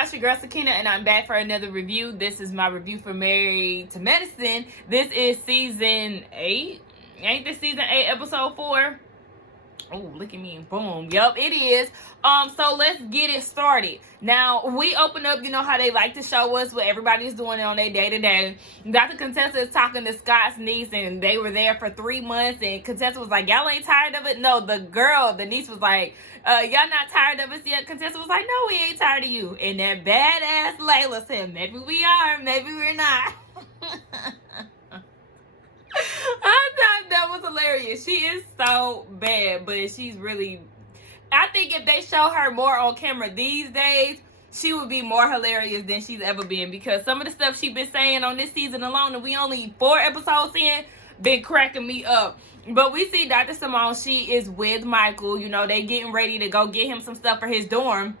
y'all, it's your girl Sakina, and I'm back for another review. This is my review for Married to Medicine. This is season 8. Ain't this season 8, episode 4? Oh, look at me. Boom. Yup, it is. So let's get it started. Now, we open up, you know how they like to show us what everybody's doing on their day-to-day. Dr. Contessa is talking to Scott's niece, and they were there for 3 months, and Contessa was like, y'all ain't tired of it? No, the niece was like, y'all not tired of us yet? Contessa was like, no, we ain't tired of you. And that badass Layla said, maybe we are, maybe we're not. I thought that was hilarious. She is so bad, but she's really... I think if they show her more on camera these days, she would be more hilarious than she's ever been, because some of the stuff she's been saying on this season alone, and we only 4 episodes in, been cracking me up. But we see Dr. Simone, she is with Michael. You know, they getting ready to go get him some stuff for his dorm.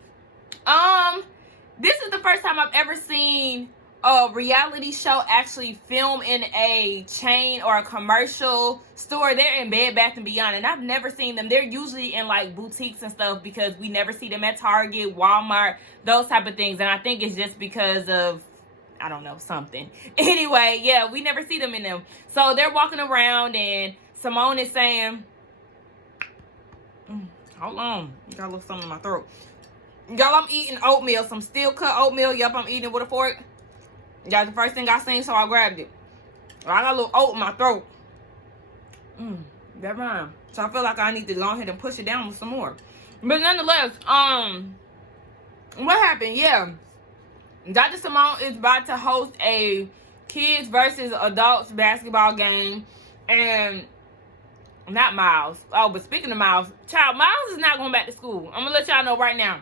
This is the first time I've ever seen a reality show actually film in a chain or a commercial store. They're in Bed Bath & Beyond, and I've never seen them. They're usually in like boutiques and stuff, because we never see them at Target, Walmart, those type of things. And I think it's just because of, I don't know, something. Anyway, yeah, we never see them in them. So they're walking around, and Simone is saying, hold on, you got a little something in my throat. Y'all, I'm eating oatmeal, some steel cut oatmeal. Yup, I'm eating it with a fork. That's the first thing I seen, so I grabbed it. I got a little oat in my throat. That rhyme. So I feel like I need to go ahead and push it down with some more. But nonetheless, what happened? Yeah, Dr. Simone is about to host a kids versus adults basketball game, and not Miles. Oh, but speaking of Miles, child, Miles is not going back to school. I'm gonna let y'all know right now.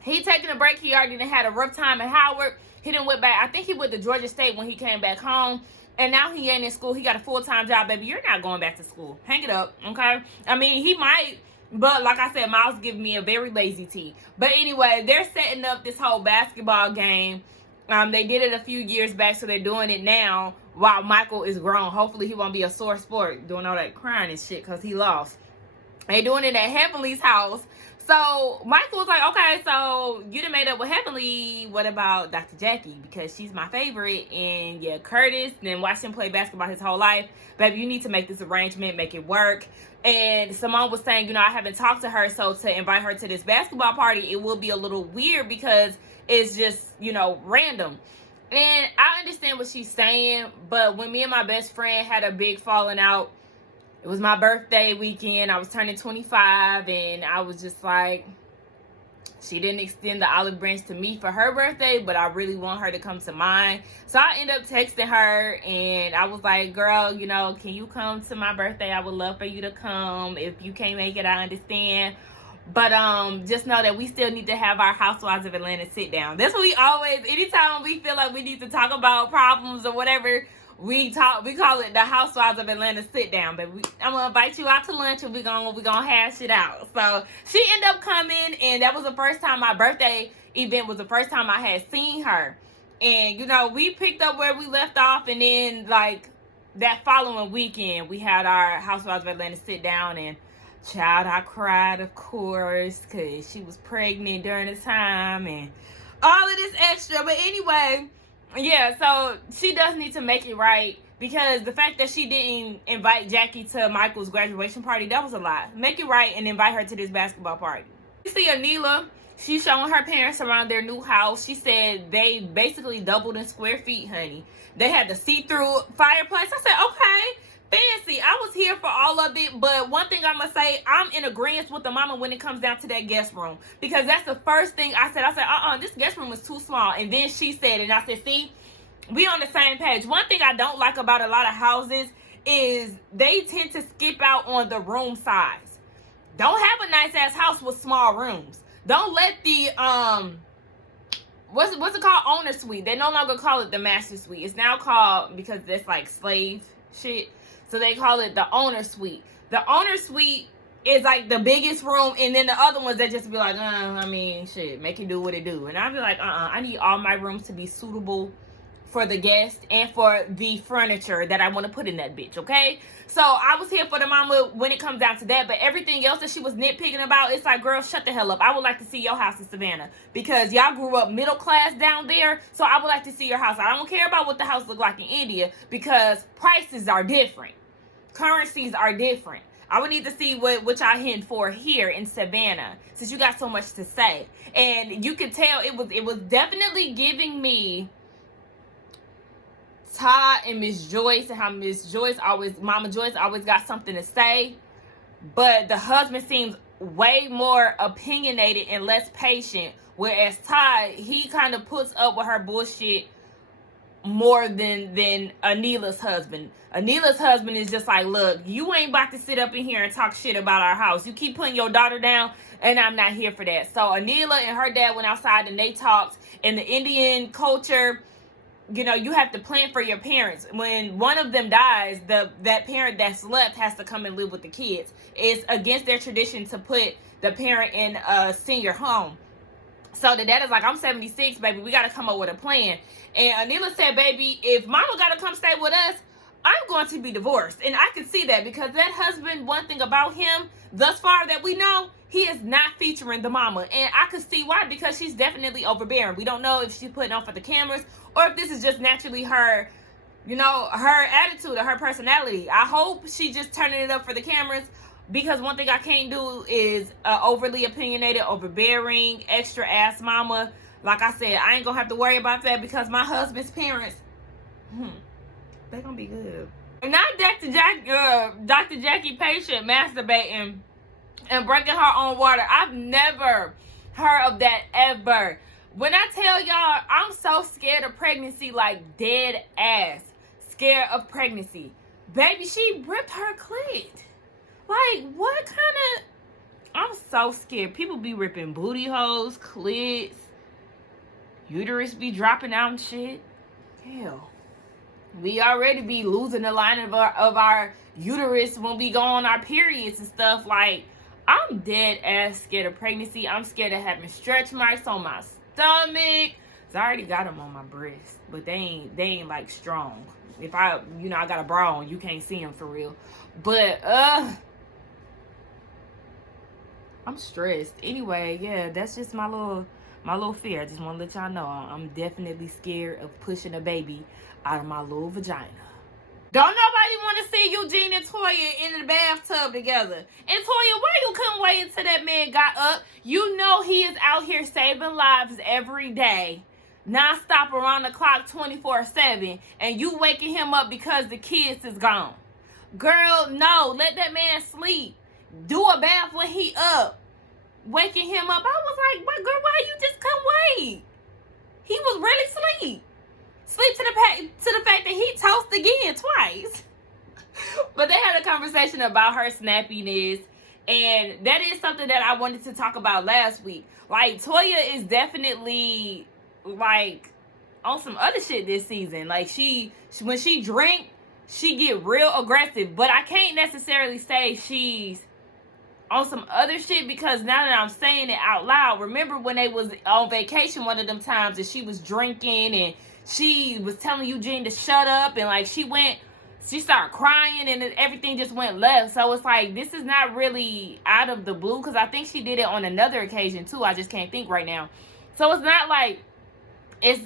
He taking a break. He already had a rough time at Howard. He didn't went back. I think he went to Georgia State when he came back home. And now he ain't in school. He got a full-time job, baby. You're not going back to school. Hang it up, okay? I mean, he might, but like I said, Miles giving me a very lazy tea. But anyway, they're setting up this whole basketball game. They did it a few years back, so they're doing it now while Michael is grown. Hopefully, he won't be a sore sport doing all that crying and shit because he lost. They're doing it at Heavenly's house. So Michael was like, okay, so you done made up with Heavenly. What about Dr. Jackie? Because she's my favorite. And yeah, Curtis, then watched him play basketball his whole life. Baby, you need to make this arrangement, make it work. And Simone was saying, you know, I haven't talked to her, so to invite her to this basketball party, it will be a little weird because it's just, you know, random. And I understand what she's saying, but when me and my best friend had a big falling out, it was my birthday weekend. I was turning 25, and I was just like, she didn't extend the olive branch to me for her birthday, but I really want her to come to mine. So I ended up texting her, and I was like, girl, you know, can you come to my birthday? I would love for you to come. If you can't make it, I understand. But just know that we still need to have our Housewives of Atlanta sit down. That's what we always, anytime we feel like we need to talk about problems or whatever, we call it the Housewives of Atlanta sit down. But I'm gonna invite you out to lunch, and we're gonna hash it out. So she ended up coming, and that was the first time, my birthday event was the first time I had seen her. And you know, we picked up where we left off, and then like that following weekend we had our Housewives of Atlanta sit down, and child, I cried, of course, because she was pregnant during the time and all of this extra. But anyway, yeah, so she does need to make it right, because the fact that she didn't invite Jackie to Michael's graduation party, that was a lot. Make it right and invite her to this basketball party. You see Anila, she's showing her parents around their new house. She said they basically doubled in square feet, honey. They had the see-through fireplace. I said, okay, fancy. I was here for all of it, but one thing I'm gonna say, I'm in agreement with the mama when it comes down to that guest room, because that's the first thing I said. I said, this guest room is too small. And then she said it, and I said, see, we on the same page. One thing I don't like about a lot of houses is they tend to skip out on the room size. Don't have a nice ass house with small rooms. Don't let the what's it called, owner suite. They no longer call it the master suite. It's now called, because that's like slave shit, so they call it the owner suite. The owner suite is like the biggest room, and then the other ones that just be like, I mean, shit, make it do what it do. And I'd be like, I need all my rooms to be suitable for the guests and for the furniture that I want to put in that bitch, okay? So I was here for the mama when it comes down to that, but everything else that she was nitpicking about, it's like, girl, shut the hell up. I would like to see your house in Savannah because y'all grew up middle class down there, so I would like to see your house. I don't care about what the house look like in India because prices are different. Currencies are different. I would need to see what y'all hitting for here in Savannah, since you got so much to say. And you could tell it was definitely giving me Todd and Miss Joyce, and how Mama Joyce always got something to say. But the husband seems way more opinionated and less patient, whereas Todd, he kind of puts up with her bullshit more than Anila's husband. Anila's husband is just like, look, you ain't about to sit up in here and talk shit about our house. You keep putting your daughter down, and I'm not here for that. So Anila and her dad went outside and they talked. In the Indian culture, you know, you have to plan for your parents. When one of them dies, that parent that's left has to come and live with the kids. It's against their tradition to put the parent in a senior home. So the dad is like, I'm 76, baby. We got to come up with a plan. And Anila said, baby, if mama got to come stay with us, I'm going to be divorced. And I can see that because that husband, one thing about him, thus far that we know, he is not featuring the mama. And I could see why, because she's definitely overbearing. We don't know if she's putting on for the cameras or if this is just naturally her, you know, her attitude or her personality. I hope she just turning it up for the cameras, because one thing I can't do is overly opinionated, overbearing, extra ass mama. Like I said, I ain't gonna have to worry about that because my husband's parents, they gonna be good. And not Dr. Jackie Patient masturbating and breaking her own water. I've never heard of that ever. When I tell y'all, I'm so scared of pregnancy, like dead ass scared of pregnancy. Baby, she ripped her clit. Like, what kind of... I'm so scared. People be ripping booty holes, clits, uterus be dropping out and shit. Hell. We already be losing the line of our uterus when we go on our periods and stuff. Like, I'm dead ass scared of pregnancy. I'm scared of having stretch marks on my stomach. I already got them on my breast, but they ain't like strong. If I got a bra on, you can't see them for real. But, I'm stressed. Anyway, yeah, that's just my little fear. I just want to let y'all know I'm definitely scared of pushing a baby out of my little vagina. Don't nobody want to see Eugene and Toya in the bathtub together. And Toya, why you couldn't wait until that man got up? You know he is out here saving lives every day, non-stop, around the clock, 24/7, and you waking him up because the kids is gone. Girl, no, let that man sleep. Do a bath when he up. Waking him up. I was like, what, girl, why you just couldn't wait? He was really asleep. Sleep to the fact that he toast again twice. But they had a conversation about her snappiness, and that is something that I wanted to talk about last week. Like, Toya is definitely, like, on some other shit this season. Like, she when she drink, she get real aggressive. But I can't necessarily say she's on some other shit, because now that I'm saying it out loud, remember when they was on vacation one of them times and she was drinking and she was telling Eugene to shut up, and like she started crying and everything just went left. So it's like, this is not really out of the blue, because I think she did it on another occasion too. I just can't think right now. So it's not like, it's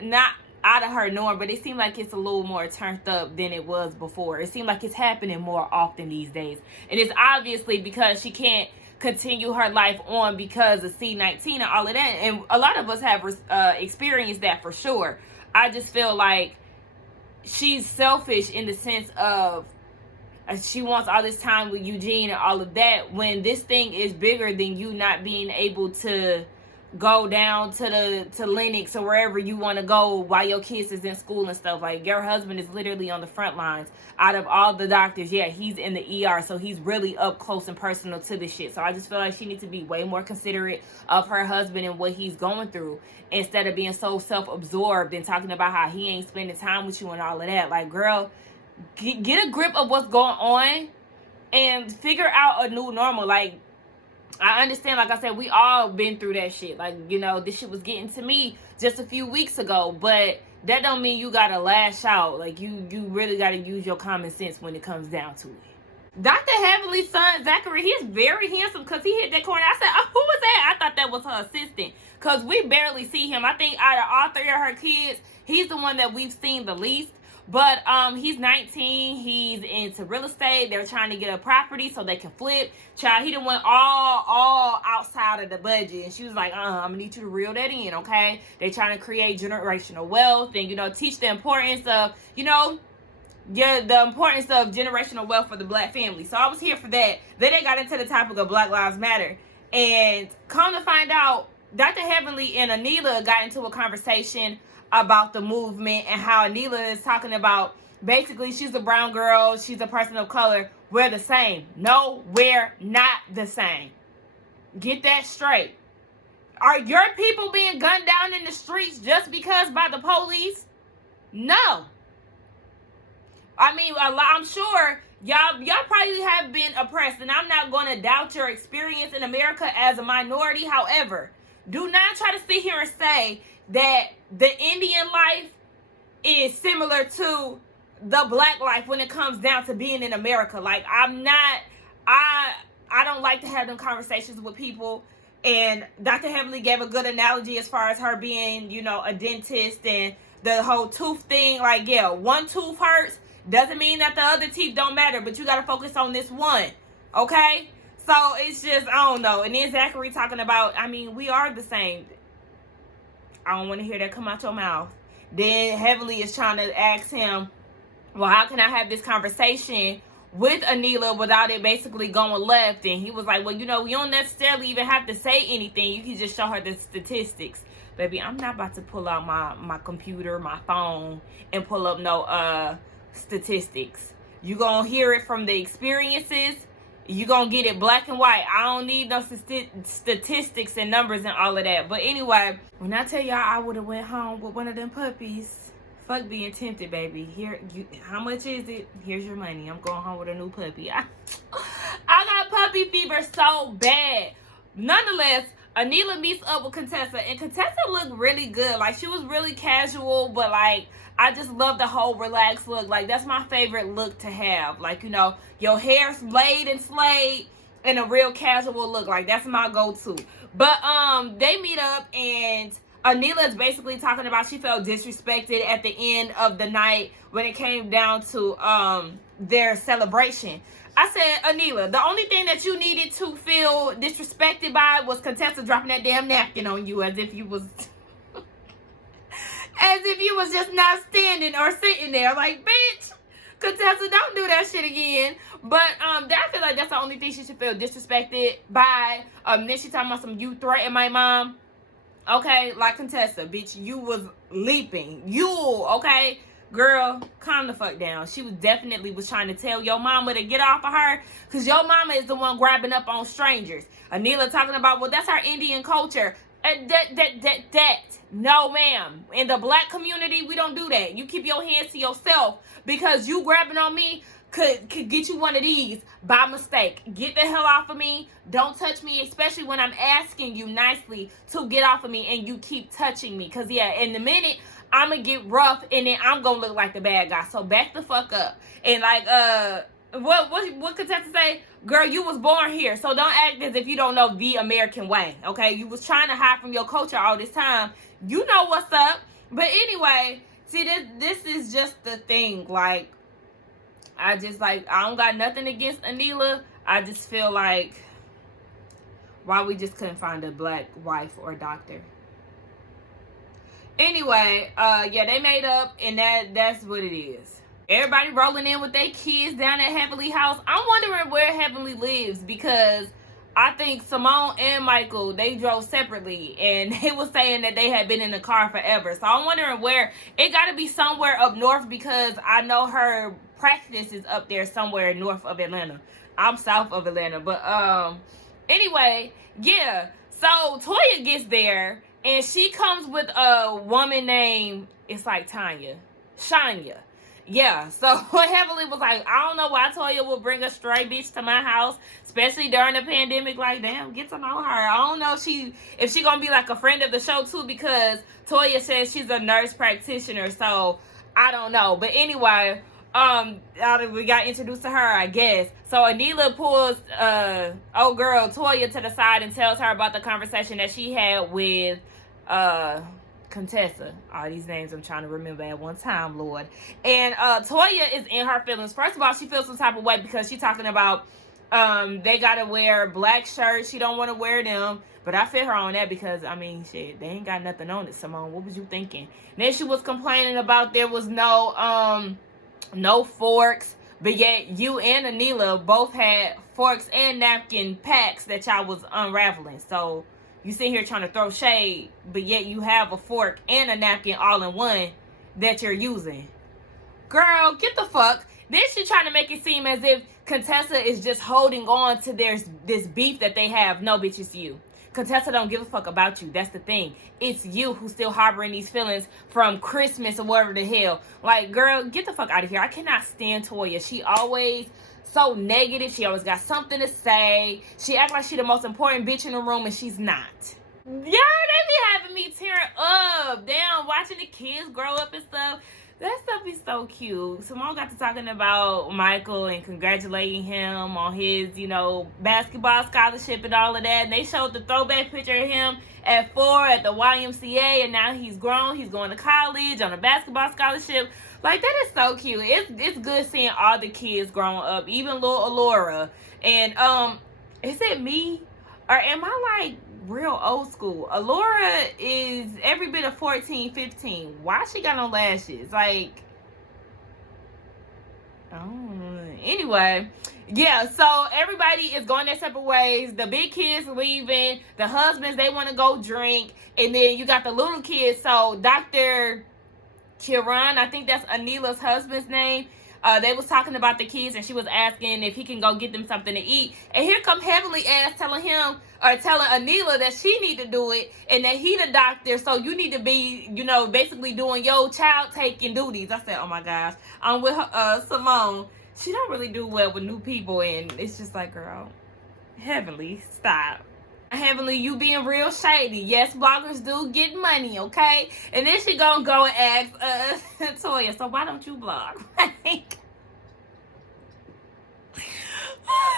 not out of her norm, but it seemed like it's a little more turned up than it was before. It seemed like it's happening more often these days. And it's obviously because she can't continue her life on because of C-19 and all of that. And a lot of us have experienced that for sure. I just feel like she's selfish in the sense of she wants all this time with Eugene and all of that, when this thing is bigger than you not being able to go down to Lenox or wherever you want to go while your kids is in school and stuff. Like, your husband is literally on the front lines. Out of all the doctors, yeah, he's in the ER, so he's really up close and personal to this shit. So I just feel like she needs to be way more considerate of her husband and what he's going through, instead of being so self-absorbed and talking about how he ain't spending time with you and all of that. Like, girl, get a grip of what's going on and figure out a new normal. Like, I understand, like I said, we all been through that shit. Like, this shit was getting to me just a few weeks ago. But that don't mean you gotta lash out. Like, you really gotta use your common sense when it comes down to it. Dr. Heavenly's son, Zachary, he's very handsome because he hit that corner. I said, oh, who was that? I thought that was her assistant because we barely see him. I think out of all three of her kids, he's the one that we've seen the least. But he's 19. He's into real estate. They're trying to get a property so they can flip. Child, he done went all outside of the budget. And she was like, I'm going to need you to reel that in, okay? They're trying to create generational wealth and, you know, teach the importance of, you know, the importance of generational wealth for the Black family. So I was here for that. Then they got into the topic of Black Lives Matter. And come to find out, Dr. Heavenly and Anila got into a conversation about the movement and how Anila is talking about basically she's a brown girl, she's a person of color, we're the same. No, we're not the same. Get that straight. Are your people being gunned down in the streets just because by the police? No. I mean, I'm sure y'all probably have been oppressed, and I'm not going to doubt your experience in America as a minority. However, do not try to sit here and say that the Indian life is similar to the Black life when it comes down to being in America. Like, I don't like to have them conversations with people. And Dr. Heavenly gave a good analogy as far as her being, you know, a dentist and the whole tooth thing. Like, yeah, one tooth hurts doesn't mean that the other teeth don't matter, but you got to focus on this one. Okay? So it's just, I don't know. And then Zachary talking about, I mean, we are the same. I don't want to hear that come out your mouth. Then Heavenly is trying to ask him, well, how can I have this conversation with Anila without it basically going left? And he was like, well, you know, you don't necessarily even have to say anything. You can just show her the statistics. Baby, I'm not about to pull out my computer, my phone, and pull up no statistics. You gonna hear it from the experiences. You gonna get it black and white. I don't need no statistics and numbers and all of that. But anyway, when I tell y'all I would have went home with one of them puppies, fuck being tempted, baby. Here, how much is it? Here's your money. I'm going home with a new puppy. I got puppy fever so bad. Nonetheless, Anila meets up with Contessa, and Contessa looked really good. Like, she was really casual, but like, I just love the whole relaxed look. Like, that's my favorite look to have. Like, you know, your hair's laid and slayed and a real casual look. Like, that's my go-to. But they meet up, and Anila is basically talking about she felt disrespected at the end of the night when it came down to their celebration. I said, Anila, the only thing that you needed to feel disrespected by was Contessa dropping that damn napkin on you as if you was just not standing or sitting there. Like, bitch, Contessa, don't do that shit again. But I feel like that's the only thing she should feel disrespected by. Then she talking about some, you threatened my mom. Okay, like Contessa, bitch, you was leaping. Okay? Girl, calm the fuck down. She was definitely trying to tell your mama to get off of her, because your mama is the one grabbing up on strangers. Anila talking about, well, that's our Indian culture. No, ma'am. In the Black community, we don't do that. You keep your hands to yourself, because you grabbing on me could get you one of these by mistake. Get the hell off of me. Don't touch me, especially when I'm asking you nicely to get off of me and you keep touching me. Because, yeah, in the minute, I'm going to get rough and then I'm going to look like the bad guy. So back the fuck up. And like, what Contessa say? Girl, you was born here. So don't act as if you don't know the American way. Okay? You was trying to hide from your culture all this time. You know what's up. But anyway, see, this is just the thing. Like, I don't got nothing against Anila. I just feel like, why we just couldn't find a Black wife or doctor. Anyway, yeah, they made up, and that's what it is. Everybody rolling in with their kids down at Heavenly house. I'm wondering where Heavenly lives, because I think Simone and Michael, they drove separately, and they were saying that they had been in the car forever. So I'm wondering where. It got to be somewhere up north, because I know her practice is up there somewhere north of Atlanta. I'm south of Atlanta. But anyway, yeah. So Toya gets there, and she comes with a woman named, it's like Shania. yeah, so Heavenly was like, I don't know why Toya would bring a stray bitch to my house, especially during the pandemic. Like, damn, get to know her. I don't know if she gonna be like a friend of the show too, because Toya says she's a nurse practitioner. So I don't know, but anyway, we got introduced to her, I guess. So Anila pulls old girl Toya to the side and tells her about the conversation that she had with Contessa. All these names I'm trying to remember at one time, Lord. And Toya is in her feelings. First of all, she feels some type of way because she's talking about they gotta wear black shirts. She don't want to wear them. But I feel her on that because, I mean, shit, they ain't got nothing on it, Simone. What was you thinking? And then she was complaining about there was no forks. But yet, you and Anila both had forks and napkin packs that y'all was unraveling. So, you sit here trying to throw shade, but yet you have a fork and a napkin all in one that you're using. Girl, get the fuck. Then she trying to make it seem as if Contessa is just holding on to this beef that they have. No, bitch, it's you. Contessa don't give a fuck about you. That's the thing. It's you who's still harboring these feelings from Christmas or whatever the hell. Like, girl, get the fuck out of here. I cannot stand Toya. She always so negative. She always got something to say. She act like she the most important bitch in the room, and she's not. Yeah, they be having me tearing up. Damn, watching the kids grow up and stuff. That stuff is so cute. Simone got to talking about Michael and congratulating him on his, basketball scholarship and all of that. And they showed the throwback picture of him at 4 at the YMCA, and now he's grown. He's going to college on a basketball scholarship. Like, that is so cute. It's good seeing all the kids growing up, even little Alora. And is it me, or am I like real old school? Alora is every bit of 14, 15. Why she got no lashes? Like, anyway, yeah, so everybody is going their separate ways. The big kids leaving, the husbands, they want to go drink, and then you got the little kids. So Dr. Kiran, I think that's Anila's husband's name. They was talking about the kids, and she was asking if he can go get them something to eat. And here come Heavenly ass telling Anila that she need to do it, and that he the doctor, so you need to be, basically doing your child taking duties. I said, oh my gosh, I'm with Simone. She don't really do well with new people, and it's just like, girl, Heavenly, stop. Heavenly, you being real shady. Yes, bloggers do get money, okay? And then she gonna go and ask Toya, so why don't you blog?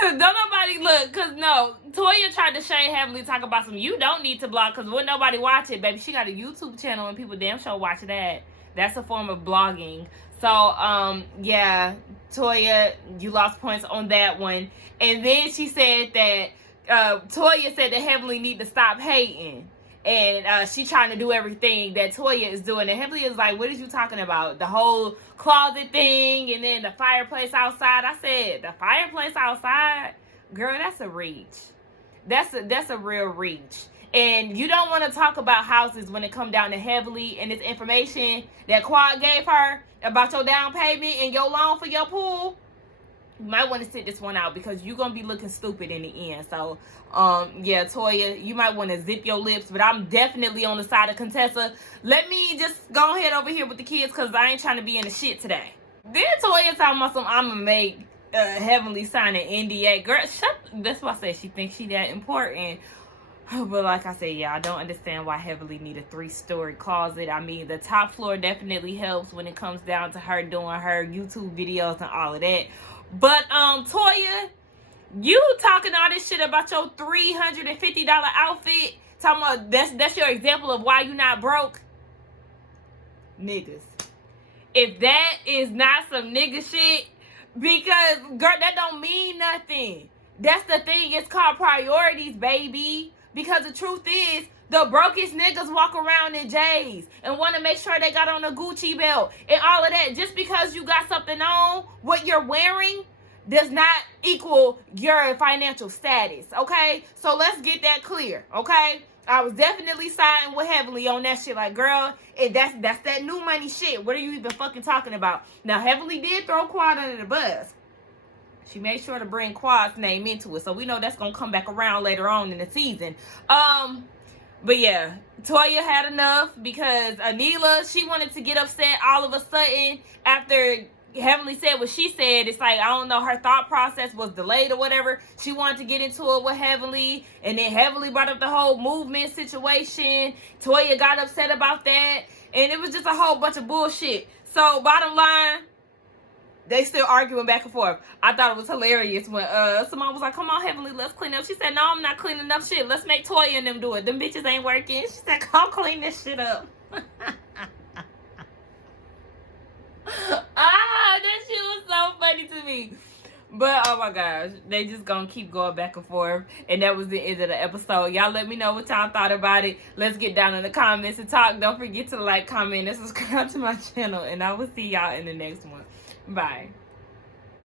Don't nobody look, cause no, Toya tried to shade Heavenly, talk about some, you don't need to blog, cause wouldn't nobody watch it, baby. She got a YouTube channel and people damn sure watch that. That's a form of blogging. So, yeah, Toya, you lost points on that one. And then she said that Toya said that Heavenly need to stop hating, and she trying to do everything that Toya is doing, and Heavenly is like, what is you talking about? The whole closet thing, and then the fireplace outside. I said, the fireplace outside? Girl, that's a reach. That's a real reach. And you don't want to talk about houses when it come down to Heavenly and this information that Quad gave her about your down payment and your loan for your pool. You might want to sit this one out because you're going to be looking stupid in the end. So, yeah, Toya, you might want to zip your lips. But I'm definitely on the side of Contessa. Let me just go ahead over here with the kids because I ain't trying to be in the shit today. Then Toya talking about some, I'm going to make Heavenly sign an NDA. Girl, that's why I said she thinks she that important. But like I said, yeah, I don't understand why Heavenly need a 3-story closet. I mean, the top floor definitely helps when it comes down to her doing her YouTube videos and all of that. But Toya, you talking all this shit about your $350 outfit, talking about that's your example of why you not broke? Niggas. If that is not some nigga shit, because girl, that don't mean nothing. That's the thing, it's called priorities, baby. Because the truth is, the brokest niggas walk around in J's and want to make sure they got on a Gucci belt and all of that. Just because you got something on, what you're wearing does not equal your financial status, okay? So let's get that clear, okay? I was definitely siding with Heavenly on that shit. Like, girl, that's that new money shit. What are you even fucking talking about? Now, Heavenly did throw Quad under the bus. She made sure to bring Quad's name into it. So we know that's going to come back around later on in the season. But yeah, Toya had enough because Anila, she wanted to get upset all of a sudden after Heavenly said what she said, it's like, I don't know, her thought process was delayed or whatever. She wanted to get into it with Heavenly, and then Heavenly brought up the whole movement situation. Toya got upset about that, and it was just a whole bunch of bullshit. So bottom line, they still arguing back and forth. I thought it was hilarious when Simone was like, come on, Heavenly, let's clean up. She said, no, I'm not cleaning up shit. Let's make Toya and them do it. Them bitches ain't working. She said, come clean this shit up. That shit was so funny to me. But oh my gosh, they just gonna keep going back and forth. And that was the end of the episode. Y'all let me know what y'all thought about it. Let's get down in the comments and talk. Don't forget to like, comment, and subscribe to my channel. And I will see y'all in the next one. Bye.